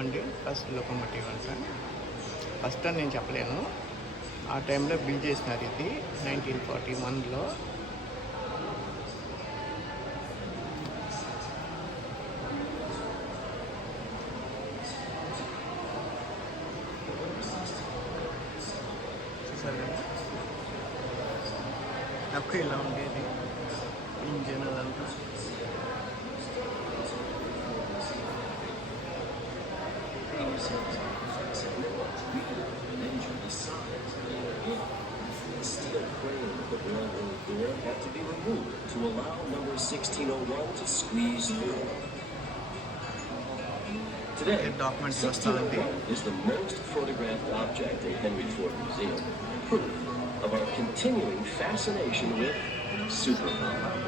ఇదిగోండి first locomotive అంట. ఫస్ట్ అని నేను చెప్పలేను, ఆ టైంలో బిల్డ్ చేసినారు ఇది 1941లో. చూసారు కదా, అప్పుడు ఇలా ఉండేది ఇంజన్ అదంతా. Steel frame of the railroad door had to be removed to allow number 1601 to squeeze through. Today, 1601 is the most photographed object in Henry Ford Museum, proof of our continuing fascination with superpower.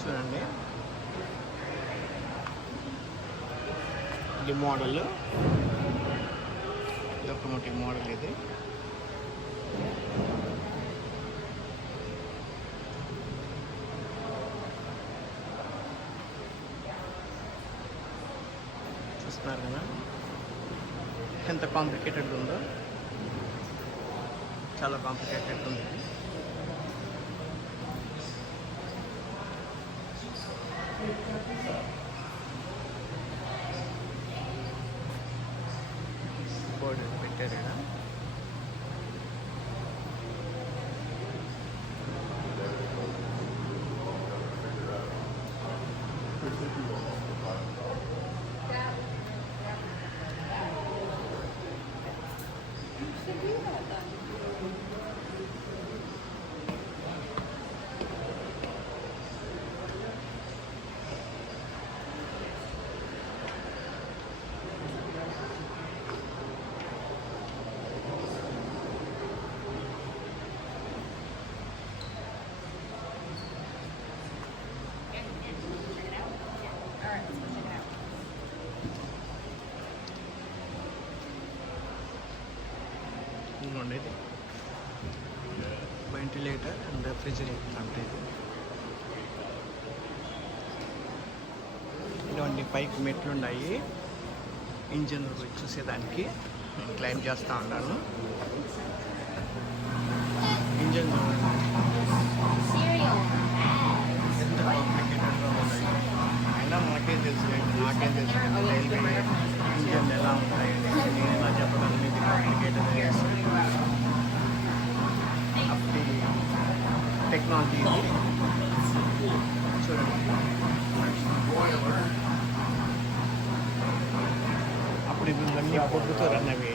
చూడండి, ఇది model, locomotive model ఇది. చూస్తున్నారు కదా ఎంత కాంప్లికేటెడ్ ఉందో, చాలా కాంప్లికేటెడ్ ఉంది. బోర్డు పెట్టారు ఇక్కడ. ఉండేది వెంటిలేటర్ అండ్ రెఫ్రిజిరేటర్ అంటే ఇటువంటి పైకి మెట్లు ఉన్నాయి ఇంజిన్ చూసేదానికి. క్లైమ్ చేస్తూ ఉన్నాను. ఇంజిన్ ఎంత కాంప్లికేటెడ్గా ఉన్నాయి. అయినా నాకేం తెలుసు రైల్వే ఇంజిన్ ఎలా ఉంటాయి అనేసి నేను ఎలా చెప్పగలను. ఇది కాంప్లికేటెడ్ అప్పటి టెక్నాలజీ ఇది. చూడండి, అప్పుడు ఇవన్నీ పొట్టుతో రన్ అవి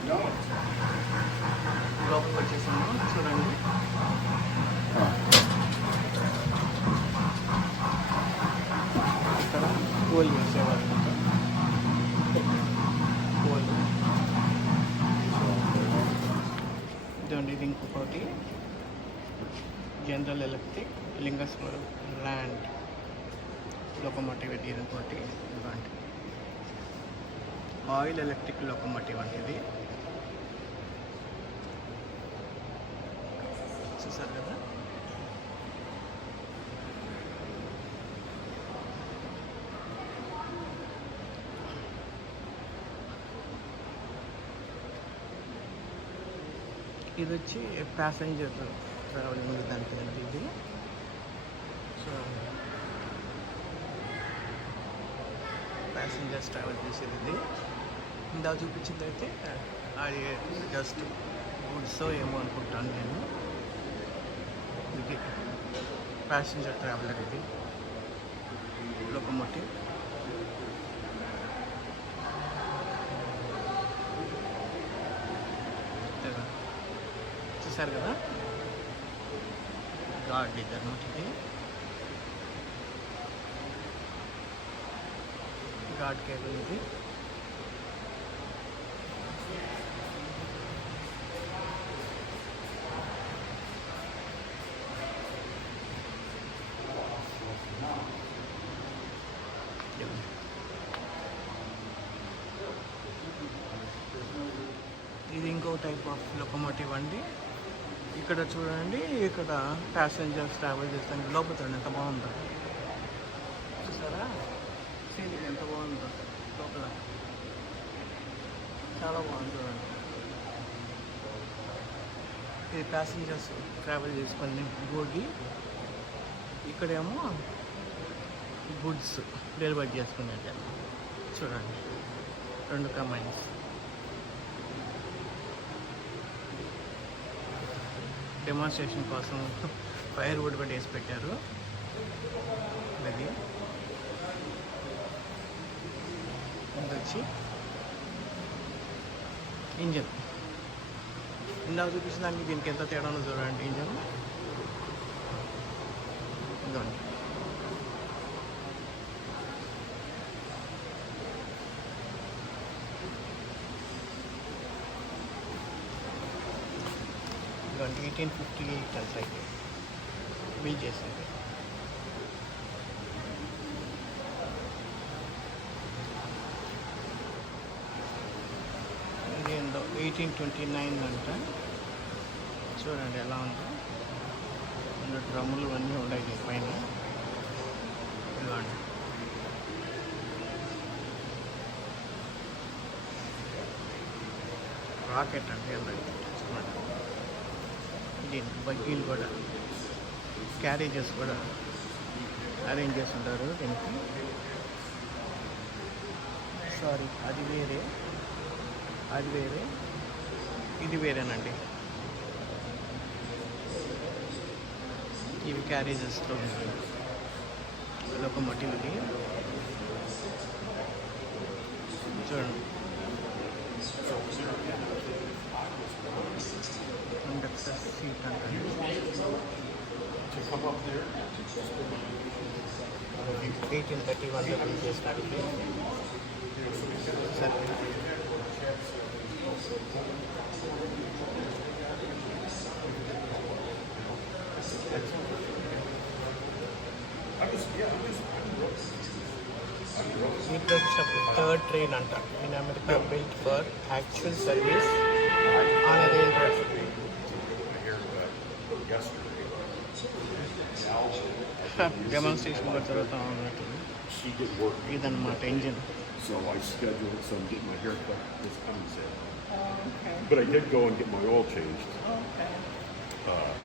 లోపలికి వచ్చేసాము. చూడండి, ఇక్కడ కోల్ వేసేవాళ్ళు. కోల్ ఇదండి. ఇది ఇంకొకటి జనరల్ ఎలక్ట్రిక్ లింగస్వరం ల్యాండ్ లోకోమోటివ్. ఇది ఇంకోటి ఇవ్వండి ఆయిల్ ఎలక్ట్రిక్ లోకోమోటివ్ అంటే ఇది. చూసారు కదా, ఇది వచ్చి ప్యాసింజర్ ట్రావెలింగ్ దానికి అండి ఇది. సో ప్యాసింజర్స్ ట్రావెల్ చేసేది ఇది. ఇందా చూపించింది అయితే అది జస్ట్ గుడ్స్ ఏమో అనుకుంటాను నేను. ఇది ప్యాసింజర్ ట్రావెలర్, ఇది లోకోమోటివ్. చూసారు కదా, గాడ్ దగ్గర నుంచి ఇది గాడ్ కేబుల్. ఇది ఇది ఇంకో టైప్ ఆఫ్ లోకోమోటివ్ అండి. ఇక్కడ చూడండి, ఇక్కడ ప్యాసింజర్స్ ట్రావెల్ చేస్తానికి లోపల చూడండి ఎంత బాగుందో. చూసారా సీనిక్ ఎంత బాగుందో లోపల, చాలా బాగుంది చూడండి. ఇది ప్యాసింజర్స్ ట్రావెల్ చేసుకొని బోగి, ఇక్కడేమో గుడ్స్ డెలివరీ చేసుకునేది. చూడండి రెండు కమైన్స్. డెమాన్స్ట్రేషన్ కోసం ఫైర్ వుడ్ కూడా వేసి పెట్టారు. అది వచ్చి ఇంజన్ ఇందాక చూపించిన దానికి దీనికి ఎంత తేడా ఉందో చూడండి. ఇంజన్ ఇదిగోండి. ఇదిగోండి 1858 అని సైకిల్ బిల్ చేసింది. ఇదేందో 1829 అంట. చూడండి ఎలా ఉందో. ఇందులో డ్రమ్ములు అన్నీ ఉన్నాయి పైన. ఇదిగోండి రాకెట్ అంటే చూడండి. ఇది బగ్గీలు కూడా, క్యారేజెస్ కూడా అరేంజ్ చేసి ఉంటారు దీనికి. సారీ, అది వేరే, అది వేరే, ఇది వేరేనండి. ఇవి క్యారేజెస్లో ఉంటాయి. లోకోమోటివ్ ఇది చూడండి. కండక్టర్ సీట్ అంటే 1831లో బిల్ చేస్తారు ఇది. సరే ఇప్పుడు థర్డ్ ట్రైన్ అంట in America built for actual service on a rail track. Demonstration కూడా జరుగుతూ ఉన్నట్టు. ఇదన్నమాట engine. So I scheduled, so I'm getting my hair cut this coming Saturday. But I did go and get my oil changed.